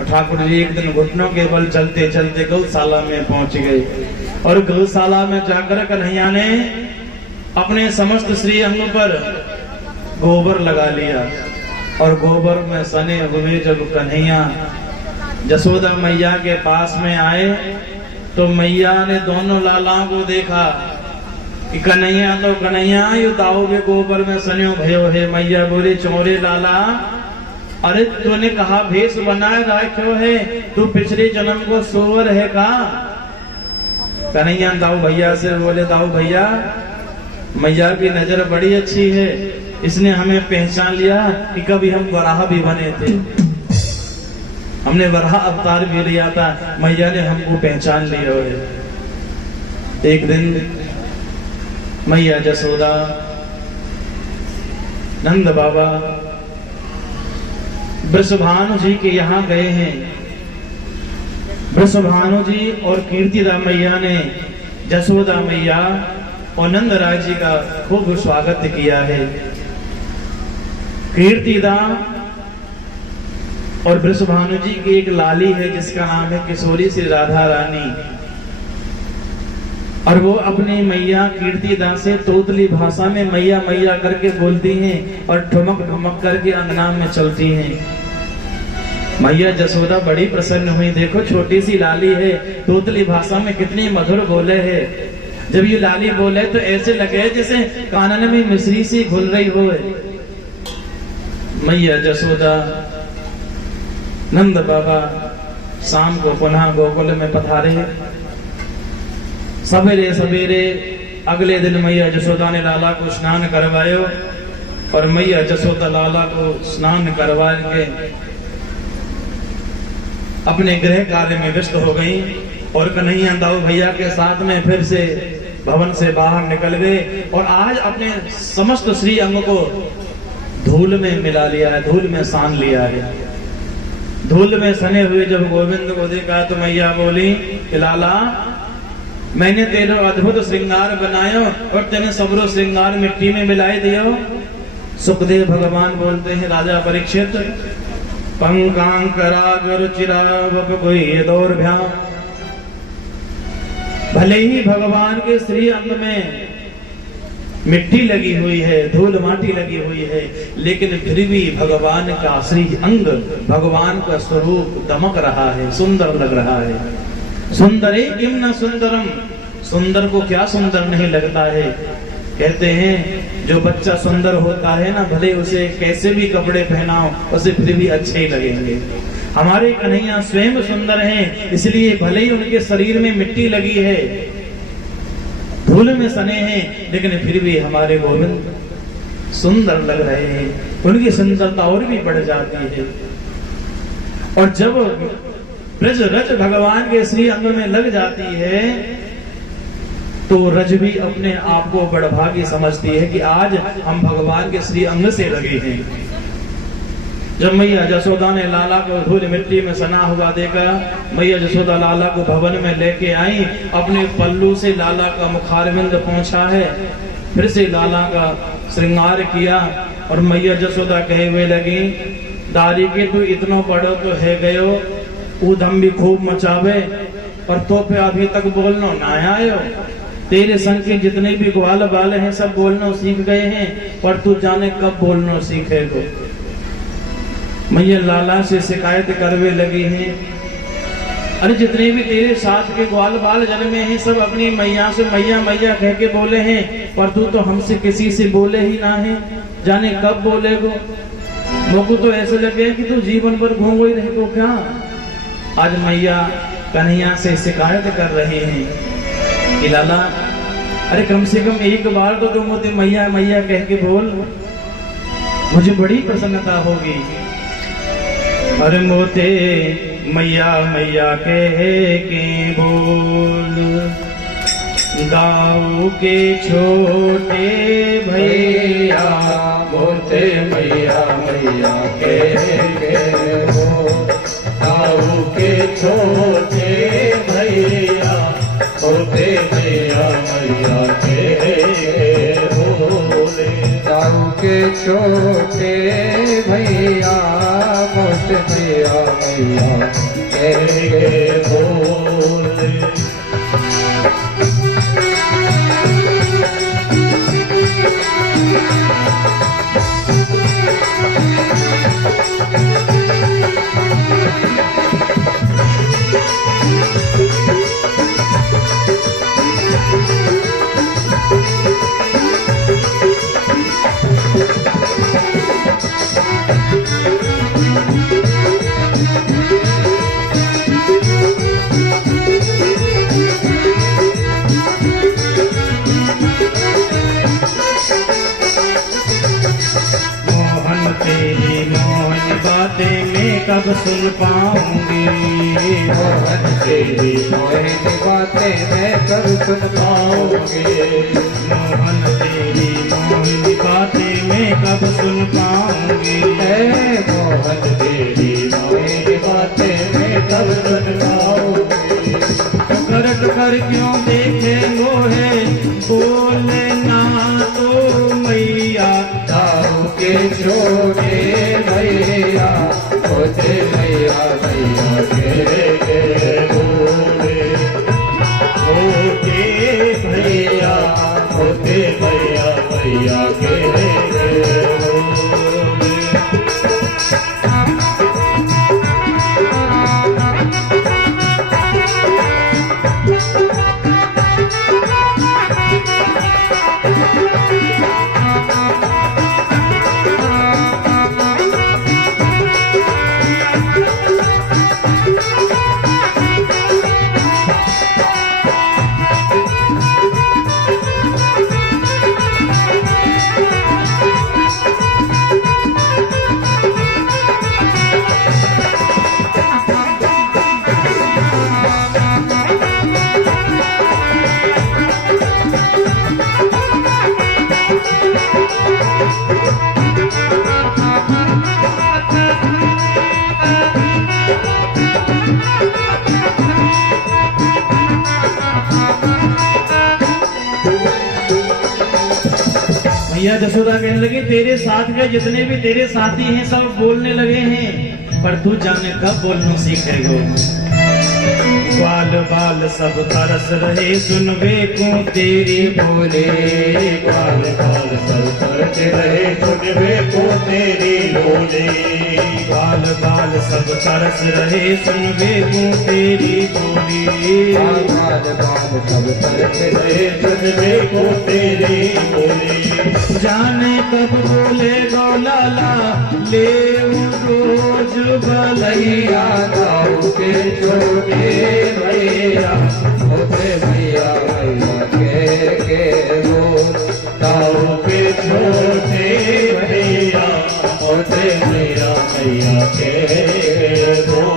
ठाकुर जी एक दिन घुटनों के बल चलते चलते गौशाला में पहुंच गए और गौशाला में जाकर कन्हैया ने अपने समस्त श्री अंग पर गोबर लगा लिया और गोबर में सने हुए जब कन्हैया जसोदा मैया के पास में आए तो मैया ने दोनों लालाओं को देखा कि कन्हैया तो कन्हैया यू दाऊ के गोबर में सन्यो भयो है। मैया बोले चोरे लाला, अरे तूने कहा भेष बनाए रखो है, तू पिछले जन्म को सोवर है का? कन्हैया दाऊ भैया से बोले दाऊ भैया मैया की नजर बड़ी अच्छी है, इसने हमें पहचान लिया कि कभी हम वराह भी बने थे, हमने वराह अवतार भी लिया था, मैया ने हमको पहचान लिया है। एक दिन मैया जसोदा नंद बाबा वृषभानु जी के यहाँ गए हैं। वृषभानु जी और कीर्तिदा मैया ने जसोदा मैया और नंद राय जी का खूब स्वागत किया है। कीर्तिदा और वृषभानु जी की एक लाली है जिसका नाम है किशोरी श्री राधा रानी, और वो अपनी मैया कीर्तिदा से तोतली भाषा में मैया मैया करके बोलती हैं और ठुमक ठुमक करके अंगना में चलती हैं। मैया जसोदा बड़ी प्रसन्न हुई, देखो छोटी सी लाली है, तोतली भाषा में कितनी मधुर बोले है। जब ये लाली बोले तो ऐसे लगे जैसे कानन में मिश्री सी घुल रही हो। मैया जसोदा नंद बाबा शाम को पुनः गोकुल में पधारे। सवेरे सवेरे अगले दिन मैया जसोदा ने लाला को स्नान करवायो और मैया जसोदा लाला को स्नान करवा के अपने गृह कार्य में व्यस्त हो गई और कन्हैया दाऊ भैया के साथ में फिर से भवन से बाहर निकल गए और आज अपने समस्त श्री अंग को धूल में मिला लिया है, धूल में सान लिया है। धूल में सने हुए जब गोविंद को देखा तो मैया बोली कि लाला मैंने तेरो अद्भुत श्रृंगार बनायो और तेने सबरो श्रृंगार मिट्टी में मिलाई दियो। सुखदेव भगवान बोलते हैं राजा परीक्षित, पंकांकरागर चिरावप कोई दौर्भ्या, भले ही भगवान के श्री अंग में मिट्टी लगी हुई है, धूल माटी लगी हुई है, लेकिन फिर भी भगवान का श्री अंग, भगवान का स्वरूप दमक रहा है, सुंदर लग रहा है। सुंदरे किम न सुंदरम, सुंदर को क्या सुंदर नहीं लगता है। कहते हैं जो बच्चा सुंदर होता है ना, भले उसे कैसे भी कपड़े पहनाओ उसे फिर भी अच्छे ही लगेंगे। हमारे कन्हैया स्वयं सुंदर हैं, इसलिए भले ही उनके शरीर में मिट्टी लगी है, धूल में सने हैं, लेकिन फिर भी हमारे गोविंद सुंदर लग रहे हैं। उनकी सुंदरता और भी बढ़ जाती है। और जब ब्रज रज भगवान के श्री अंग में लग जाती है तो रज भी अपने आप को बड़भागी समझती है कि आज हम भगवान के श्री अंग से लगे हैं। जब मैया जसोदा ने लाला को धूल मिट्टी में सना हुआ देखा, मैया जसोदा लाला को भवन में लेके आई, अपने पल्लू से लाला का मुखारविंद पहुंचा है, फिर से लाला का श्रृंगार किया और मैया जसोदा कहे हुए लगी, दारी के तू इतना बड़ो तो है गयो, ऊधम भी खूब मचावे और तो पे अभी तक बोलना ना आयो। तेरे संग के जितने भी ग्वाल बाल हैं सब बोलना सीख गए हैं, पर तू जाने कब बोलना सीखेगो। मैया लाला से शिकायत करवे लगी हैं, अरे जितने भी तेरे साथ के ग्वाल बाल जन्मे हैं सब अपनी मैया से मैया मैया कह के बोले हैं, पर तू तो हमसे किसी से बोले ही ना है, जाने कब बोलेगो। मुझको तो ऐसे लगे कि तू जीवन भर घूमो ही रहेगो क्या। आज मैया कन्हैया से शिकायत कर रहे हैं कि लाला अरे कम से कम एक बार तो तुम मुझे मैया मैया कह के बोल, मुझे बड़ी प्रसन्नता होगी। अरे मोते मैया मैया कह के बोल, दाऊ के छोटे भैया मोते मैया मैया कह के बोल, दाऊ के छोटे भैया मोते मैया मैया के बोले। दाऊ के छोटे भैया मोते मैया मैया के बोले। तेरी मोहन बातें मैं कब सुन पाऊंगी। मोहन तेरी मोहन बातें मैं कब सुन पाऊंगी। मोहन तेरी मोहन बातें मैं कब सुन पाऊंगी। मोहन तेरी मोहन बातें मैं कब सुन पाऊंगी। करट कर क्यों देखे मोहे बोले ना तो मैया। दाऊ के छोटे भैया होते मैया मैया के बोले। होते भैया होते मैया मैया के बोले। मैया जसोदा कहने लगी तेरे साथ के जितने भी तेरे साथी हैं सब बोलने लगे हैं, पर तू जाने कब बोलना सीखेगा। बाल बाल सब तरस रहे सुनबे को तेरी बोले। बाल बाल सब तरस रहे सुनबे को तेरी बोले। बाल बाल सब तरस रहे सुनबे को तेरी बोली। बाल बाल सब तरस रहे सुनबे को तेरी बोली। जाने कब बोले गौलाला ले रोज भलैया। दाऊ के छोटे भैया होते भैया मैया के बोल। दाऊ के छोटे भैया होते भैया मैया के बोल।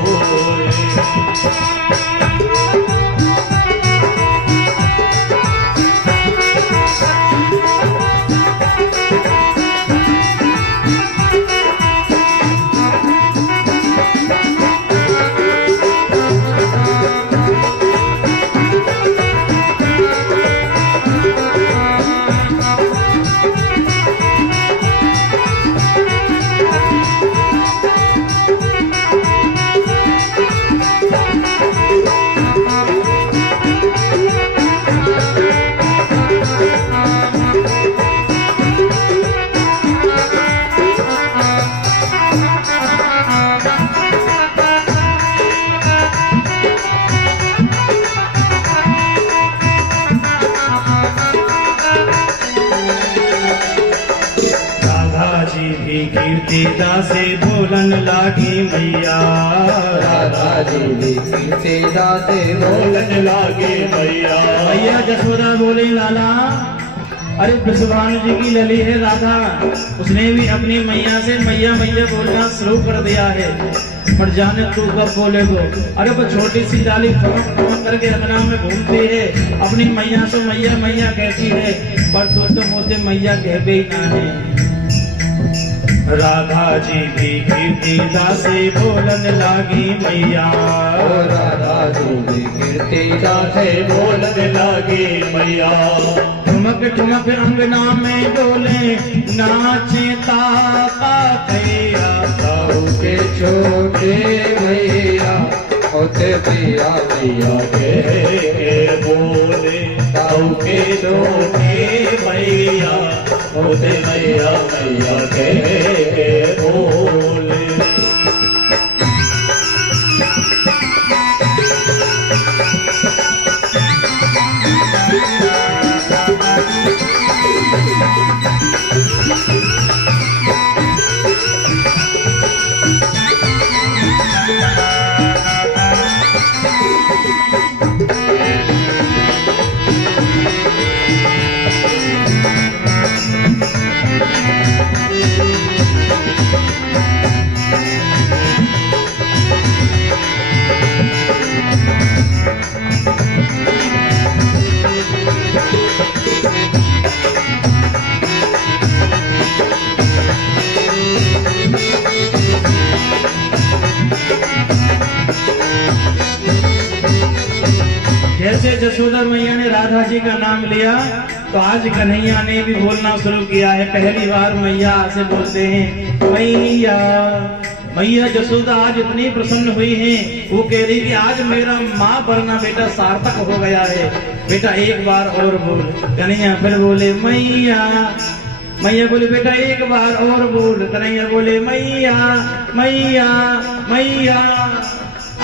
कीर्ति दासे बोलन लागी मैया। राधा जी भी कीर्ति दासे बोलन लागे मैया। मैया जसोदा बोले लाला अरे भगवान जी की लली है राधा, उसने भी अपनी मैया से मैया मैया बोलना शुरू कर दिया है, पर जाने तू कब बोले गो। अरे वो छोटी सी डाली फमक फमक करके अंगना में घूमती है, अपनी मैया से मैया मैया कहती है, पर तू तो मोते मैया कहबे ही ना है। राधा जी भी कीर्तिदा से बोलन लागी मैया। राधा जी भी कीर्तिदा से बोलन लागी मैया। ठुमक ठुमक अंगना में डोले नाचे ताका कैया। ताऊ के छोटे भैया होते पिया मैया के बोले। ताऊ के छोटे भैया होते मैया मैया के बोले। जैसे जसोदा मैया ने राधा जी का नाम लिया तो आज कन्हैया ने भी बोलना शुरू किया है। पहली बार मैया से बोलते हैं मैया। मैया जसोदा आज इतनी प्रसन्न हुई हैं, वो कह रही कि आज मेरा माँ बनना बेटा सार्थक हो गया है। बेटा एक बार और बोल। कन्हैया फिर बोले मैया। मैया बोले बेटा एक बार और बोल। कन्हैया बोले मैया मैया मैया।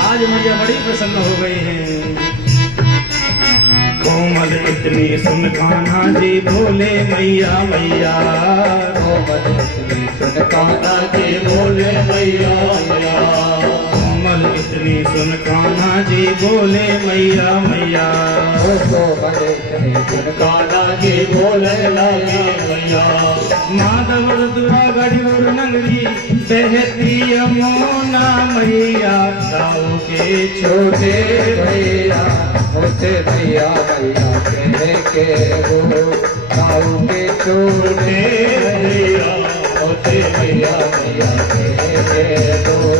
आज मैया बड़ी प्रसन्न हो गई है। कोमल इतनी सुन कान्हा जी बोले मैया मैया। कोमल इतनी सुन कान्हा जी बोले मैया मैया। कोमल इतनी सुन कान्हा जी बोले मैया मैया। कोमल इतनी सुन कान्हा जी बोले लगे मैया। माधव दुआ गढ़ी और नगरी बहती यमुना मैया। ताऊ के छोटे भैया होते भैया मैया के वो। ताऊ के छोटे भैया होते भैया मैया के वो।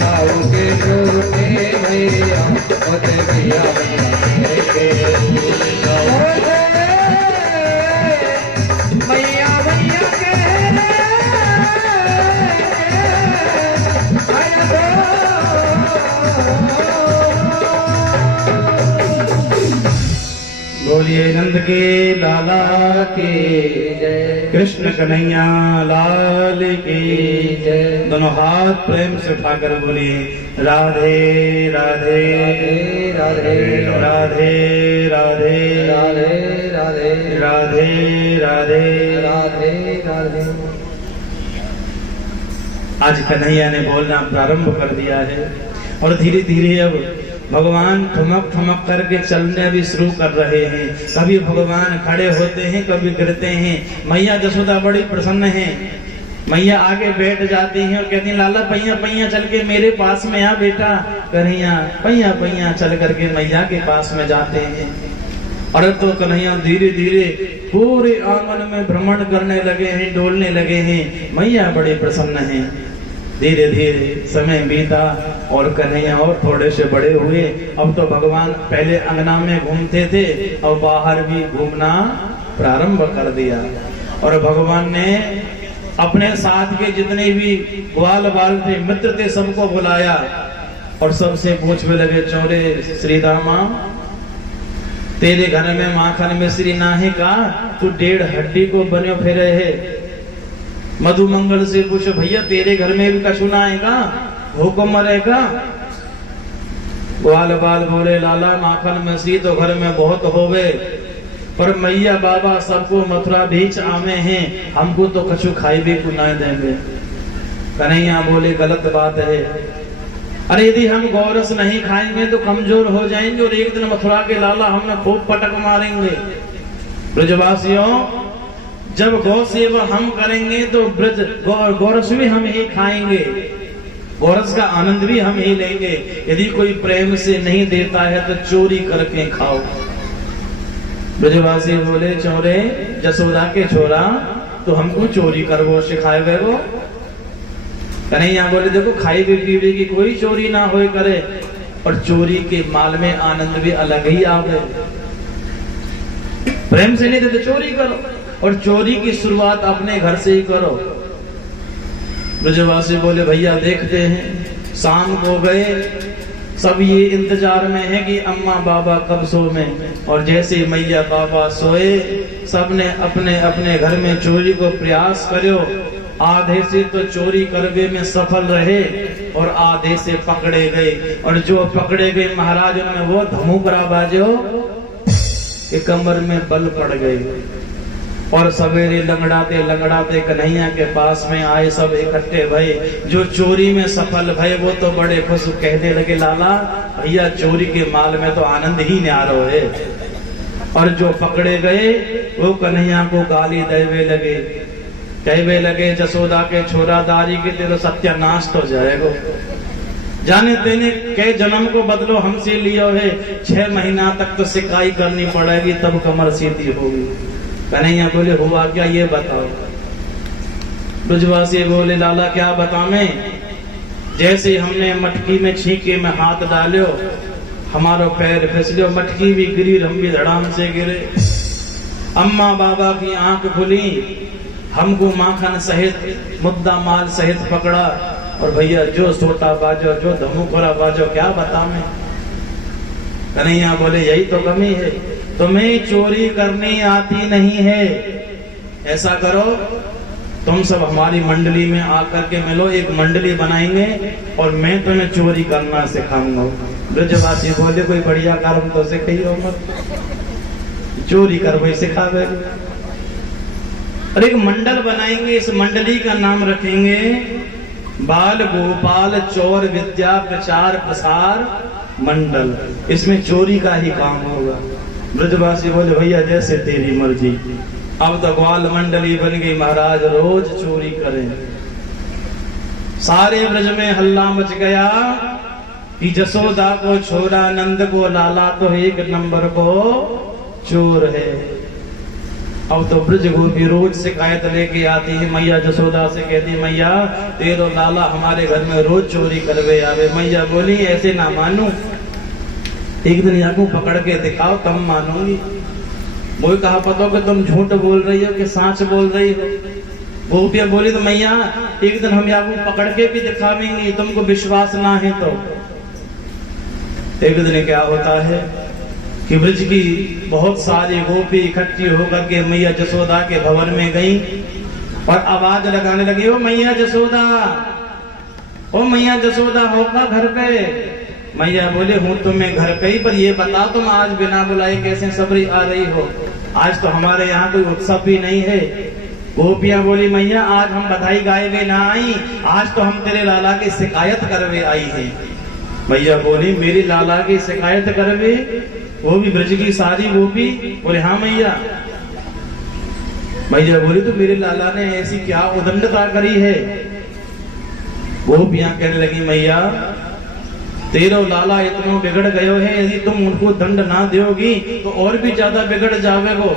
ताऊ के छोटे भैया होते भैया मैया के मैया मैया के बोलिए नंद के लाला की जय। कृष्ण कन्हैया लाल की जय। दोनों हाथ प्रेम से उठाकर बोलिए राधे राधे राधे राधे राधे राधे राधे राधे राधे राधे राधे। आज कन्हैया ने बोलना प्रारंभ कर दिया है और धीरे धीरे अब भगवान ठुमक ठुमक करके चलने भी शुरू कर रहे हैं। कभी भगवान खड़े होते हैं, कभी गिरते हैं। मैया जसोदा बड़ी प्रसन्न है। मैया आगे बैठ जाती हैं और कहती हैं लाला पैया पैया चल के मेरे पास में आ बेटा। कन्हैया पैया पैया चल करके मैया के पास में जाते हैं। और अब तो कन्हैया धीरे धीरे पूरे आंगन में भ्रमण करने लगे हैं, डोलने लगे हैं। मैया बड़े प्रसन्न हैं। धीरे धीरे समय बीता और कन्हैया और थोड़े से बड़े हुए। अब तो भगवान पहले अंगना में घूमते थे, अब बाहर भी घूमना प्रारंभ कर दिया। और भगवान ने अपने साथ के जितने भी ग्वाल बाल थे, मित्र थे, सबको बुलाया और सबसे पूछने लगे चौरे श्री दामा तेरे घर में माखन मिश्री ना है का? तू 1.5 हड्डी को बने फिरे है। मधुमंगल से पूछो भैया तेरे घर में भी कछु ना आएगा, हुक्म मरेगा। ग्वाल बाल बोले लाला माखन मिश्री तो घर में बहुत होवे, पर मैया बाबा सबको मथुरा बीच आमे हैं, हमको तो कछु खाई भी को ना देंगे। कन्हैया बोले गलत बात है। अरे यदि हम गौरस नहीं खाएंगे तो कमजोर हो जाएंगे और एक दिन मथुरा के लाला हमने खूब पटक मारेंगे। ब्रजवासियों जब गौ सेवा हम करेंगे तो ब्रज गौरस भी हम ही खाएंगे, गौरस का आनंद भी हम ही लेंगे। यदि कोई प्रेम से नहीं देता है तो चोरी करके खाओ। ब्रजवासी बोले चौरे जसोदा के छोरा तो हमको चोरी करवो सिखाए वो। कन्हैया बोले देखो खाई भी पीवे की कोई चोरी ना होए करे, और चोरी के माल में आनंद भी अलग ही आवे। प्रेम से नहीं देते चोरी करो, और चोरी की शुरुआत अपने घर से ही करो। ब्रजवासी बोले भैया देखते हैं। शाम को गए, सब ये इंतजार में है कि अम्मा बाबा कब सोए, और जैसे ही मैया बाबा सोए सबने अपने अपने घर में चोरी को प्रयास करो। आधे से तो चोरी करवे में सफल रहे और आधे से पकड़े गए, और जो पकड़े गए महाराज उनमें वो धमुकरा बाजो कि कमर में बल पड़ गए। और सवेरे लंगड़ाते लंगड़ाते कन्हैया के पास में आए, सब इकट्ठे भये। जो चोरी में सफल भये वो तो बड़े खुश, कहने लगे लाला भैया चोरी के माल में तो आनंद ही न्यारो है। और जो पकड़े गए वो कन्हैया को गाली देवे लगे, कहवे लगे जसोदा के छोरा दारी के तेरा सत्यानाश तो जाएगो, जाने तेने के जन्म को बदलो हमसे लियो है, 6 महीना तक तो सिकाई करनी पड़ेगी तब कमर सीधी होगी। कन्हैया बोले हुआ क्या ये बताओ। ब्रजवासी बोले लाला क्या बतावें, जैसे हमने मटकी में छींके में हाथ डालो हमारो पैर फिसलो, मटकी भी गिरी हम भी धड़ाम से गिरे। अम्मा बाबा की आंख खुली, हमको माखन सहित मुद्दा माल सहित पकड़ा, और भैया जो सोटा बाजो जो धमुकरा बाजो क्या बतावें। कन्हैया बोले यही तो कमी है, तुम्हें चोरी करनी आती नहीं है। ऐसा करो तुम सब हमारी मंडली में आकर के मिलो, एक मंडली बनाएंगे और मैं तुम्हें चोरी करना सिखाऊंगा। ब्रजवासी बोले कोई बढ़िया काम तो सिखाइयो मत, चोरी कर वही सिखावे। और एक मंडल बनाएंगे, इस मंडली का नाम रखेंगे बाल गोपाल चोर विद्या प्रचार प्रसार मंडल। इसमें चोरी का ही काम होगा। ब्रजवासी बोले भैया जैसे तेरी मर्जी। अब तो ग्वाल मंडली बन गई महाराज, रोज चोरी करें। सारे ब्रज में हल्ला मच गया कि जसोदा को छोरा नंद को लाला तो एक नंबर को चोर है। अब तो ब्रज गोपी रोज शिकायत लेके आती है, मैया जसोदा से कहती मैया तेरो लाला हमारे घर में रोज चोरी करवे आवे। मैया बोली ऐसे ना मानू, एक दिन याकू पकड़ के दिखाओ तब मानूंगी। वो कहा पता कि तुम झूठ बोल रही हो कि सच बोल रही हो। गोपिया बोली तो मैया एक दिन हम याकू पकड़ के भी दिखावेंगे, तुमको विश्वास ना है तो। एक दिन क्या होता है कि ब्रज की बहुत सारी गोपी इकट्ठी होकर के मैया जसोदा के भवन में गई और आवाज लगाने लगी, ओ मैया जसोदा, ओ मैया जसोदा होगा घर पे। मैया बोले हूँ तुम्हें घर पे ही, पर ये बताओ तुम आज बिना बुलाए कैसे सबरी आ रही हो, आज तो हमारे यहाँ कोई उत्सव भी नहीं है। गोपियां बोली मैया आज हम बधाई गाए हुए ना आई, आज तो हम तेरे लाला की शिकायत करवे आई है। मैया बोली मेरी लाला की शिकायत करवे, वो भी ब्रज की सारी गोपी? बोले हाँ मैया। मैया बोली तो मेरे लाला ने ऐसी क्या उदंडता करी है? गोपियां कहने लगी मैया तेरो लाला इतना बिगड़ गयो है, यदि तुम उनको दंड ना दोगी तो और भी ज्यादा बिगड़ जावेगो।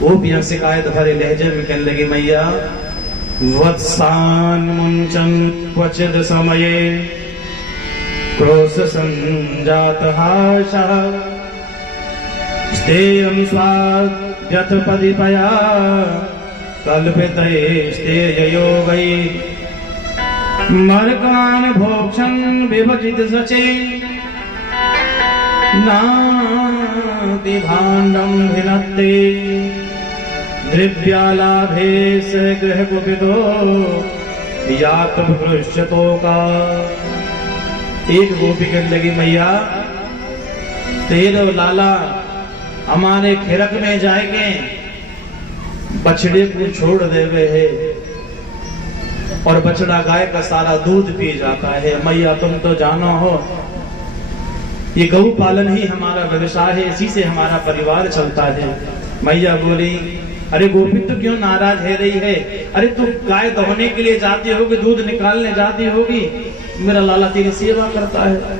गोपियां शिकायत भरे लहजे में कहने लगी मैया वत्सान मुंचन क्वचिद समये क्रोश संजात हाशा स्तेयं स्वाद्यत पदिपया कल्पिते स्तेययो गई मर्कान भोक्षण विभजित सचे नाति भाण्डं भिनत्ते द्रव्यालाभे से गृह कुपितो यात भृष्यतो का। एक गोपी कहने लगी मैया तेरे लाला हमारे खिरक में जाएंगे, बछड़े को छोड़ देवे है और बछड़ा गाय का सारा दूध पी जाता है। मैया तुम तो जानो हो ये गौ पालन ही हमारा व्यवसाय है, इसी से हमारा परिवार चलता है। मैया बोली अरे गोपी तो क्यों नाराज है रही है? अरे तू गाय दोहने के लिए जाती होगी, दूध निकालने जाती होगी, मेरा लाला तेरी सेवा करता है,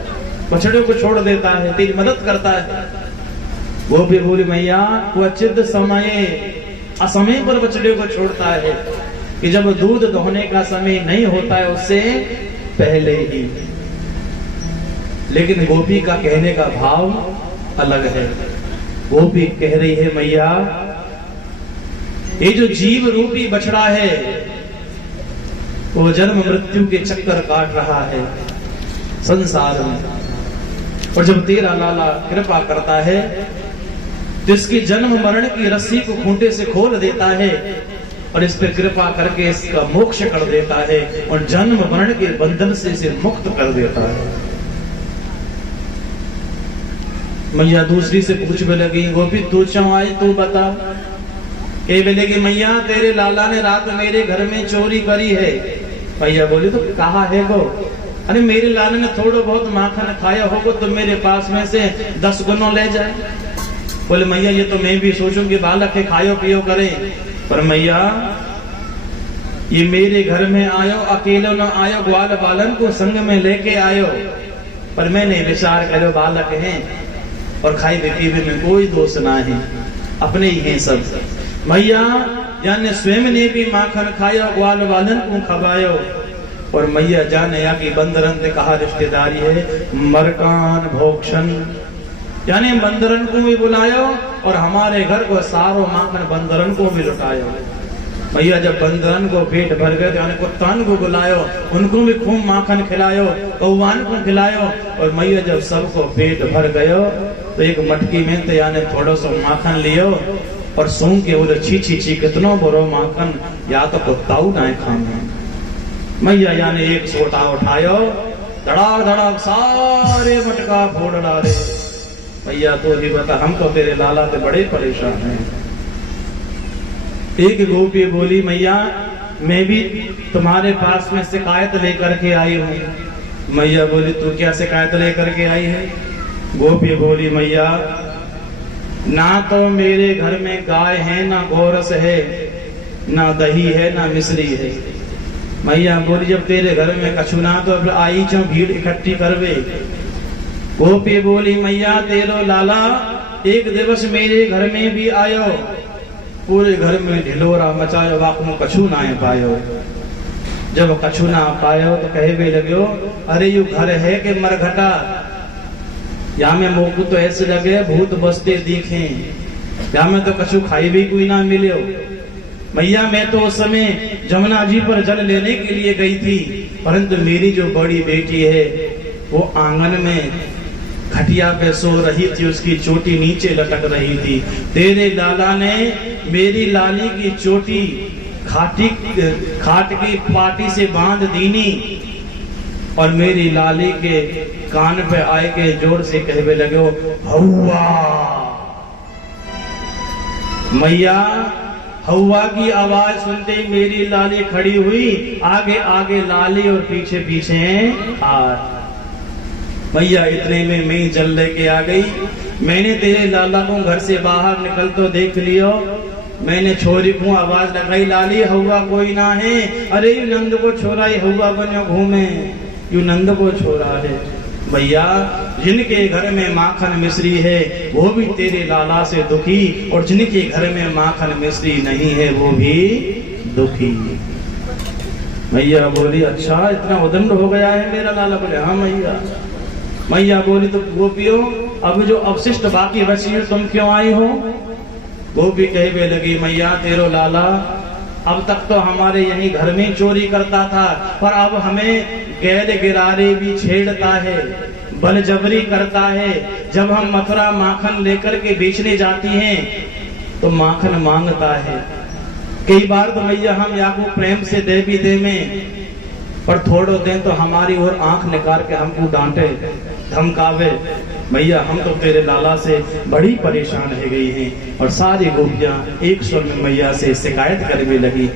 बछड़े को छोड़ देता है, तेरी मदद करता है। गोपी बोली मैया क्वचित समय असमय पर बछड़े को छोड़ता है, कि जब दूध दोहने का समय नहीं होता है उससे पहले ही। लेकिन गोपी का कहने का भाव अलग है। गोपी कह रही है मैया, ये जो जीव रूपी बछड़ा है वो जन्म मृत्यु के चक्कर काट रहा है संसार में, और जब तेरा लाला कृपा करता है तो इसकी जन्म मरण की रस्सी को खूंटे से खोल देता है और इस पर कृपा करके इसका मोक्ष कर देता है और जन्म मरण के बंधन से इसे मुक्त कर देता है। मैया दूसरी से पूछने लगी, गोपी तू क्यों आई, तू बता। ये बोले कि मैया तेरे लाला ने रात मेरे घर में चोरी करी है। मैया बोली तो कहा है वो? अरे मेरे लाला ने थोड़ा बहुत माखन खाया होगा तो मेरे पास में से 10 गुना ले जाए। बोले मैया ये तो मैं भी सोचूंगी बालक है खायो पियो करे, पर मैया ये मेरे घर में आयो अकेले न आयो, ग्वाल बालन को संग में लेके आयो, पर मैंने विचार करो बालक हैं और खाई पीने में कोई दोष ना है, अपने ही हैं सब। मैया जाने स्वयं ने भी माखन खाया, ग्वाल बालन को खवायो, और मैया जाने या कि बंदरन ने कहा रिश्तेदारी है, मरकान भोक्षण यानी बंदरन को भी बुलायो और हमारे घर को सारो माखन बंदरन को भी लुटायो। भैया जब बंदरन को पेट भर गए यानी कुत्तान को बुलायो, उनको भी खूब माखन खिलायो, कौवान को खिलायो, और मैया जब सबको पेट भर गयो तो एक मटकी में तो यानी थोड़ा सा माखन लियो और सूंघ के बोले छी छी छी कितनो बुरो माखन, या तो कुत्ताऊ ना खाऊंगा। मैया यानी एक सोटा उठायो, धड़ाक धड़ाक सारे मटका फोड़ डाले। भैया तो ही बता, हम तो तेरे लाला से बड़े परेशान हैं। एक गोपी बोली मैया मैं भी तुम्हारे पास में शिकायत लेकर के आई हूँ। मैया बोली तू क्या शिकायत लेकर के आई है? गोपी बोली मैया ना तो मेरे घर में गाय है, ना गोरस है, ना दही है, ना मिश्री है। मैया बोली जब तेरे घर में कछु ना तो आई जो भीड़ इकट्ठी करवे। गोपी बोली मैया तेरो लाला एक दिवस मेरे घर में भी आयो, पूरे घर में ढिलोरा मचायो, वाकमो कछु ना पायो। जब कछु ना पायो तो कहवे लग्यो अरे यू घर है कि मरघटा, या में मोकू तो ऐसे लगे भूत बसते दिखे, या में तो कछु खाई भी कोई ना मिले। मैया मैं तो उस समय जमुना जी पर जल लेने के लिए गई थी, परंतु मेरी जो बड़ी बेटी है वो आंगन में खटिया पे सो रही थी, उसकी चोटी नीचे लटक रही थी। तेरे लाला ने मेरी लाली की चोटी खाट की पाटी से बांध दीनी और मेरी लाली के कान पे आए के जोर से कहवे लगे हौवा। मैया हौवा की आवाज सुनते ही मेरी लाली खड़ी हुई, आगे आगे लाली और पीछे पीछे हाथ। भैया इतने में मैं जल लेके आ गई। मैंने तेरे लाला को घर से बाहर निकल तो देख लियो, मैंने छोरी को आवाज लगाई लाली हौवा कोई ना है। अरे यू नंद को छोरा ही हौवा बनो घूमे, यू नंद को छोरा है। भैया जिनके घर में माखन मिश्री है वो भी तेरे लाला से दुखी, और जिनके घर में माखन मिश्री नहीं है वो भी दुखी। मैया बोली अच्छा इतना उदंड हो गया है मेरा लाला? बोले हाँ मैया। मैया बोली तो गोपियों अब जो अवशिष्ट बाकी बची है तुम क्यों आई हो? गोपी कहवे लगी मैया तेरो लाला अब तक तो हमारे यहीं घर में चोरी करता था, पर अब हमें गैर गिरारे भी छेड़ता है, बलजबरी करता है। जब हम मथुरा माखन लेकर के बेचने जाती हैं तो माखन मांगता है। कई बार तो मैया हम या को प्रेम से दे भी दे में, पर थोड़ो दिन तो हमारी ओर आंख निकाल के हमको डांटे धमकावे। भैया हम तो तेरे लाला से बड़ी परेशान हो गई हैं। और सारी गोपियां एक स्वर में मैया से शिकायत करने लगी।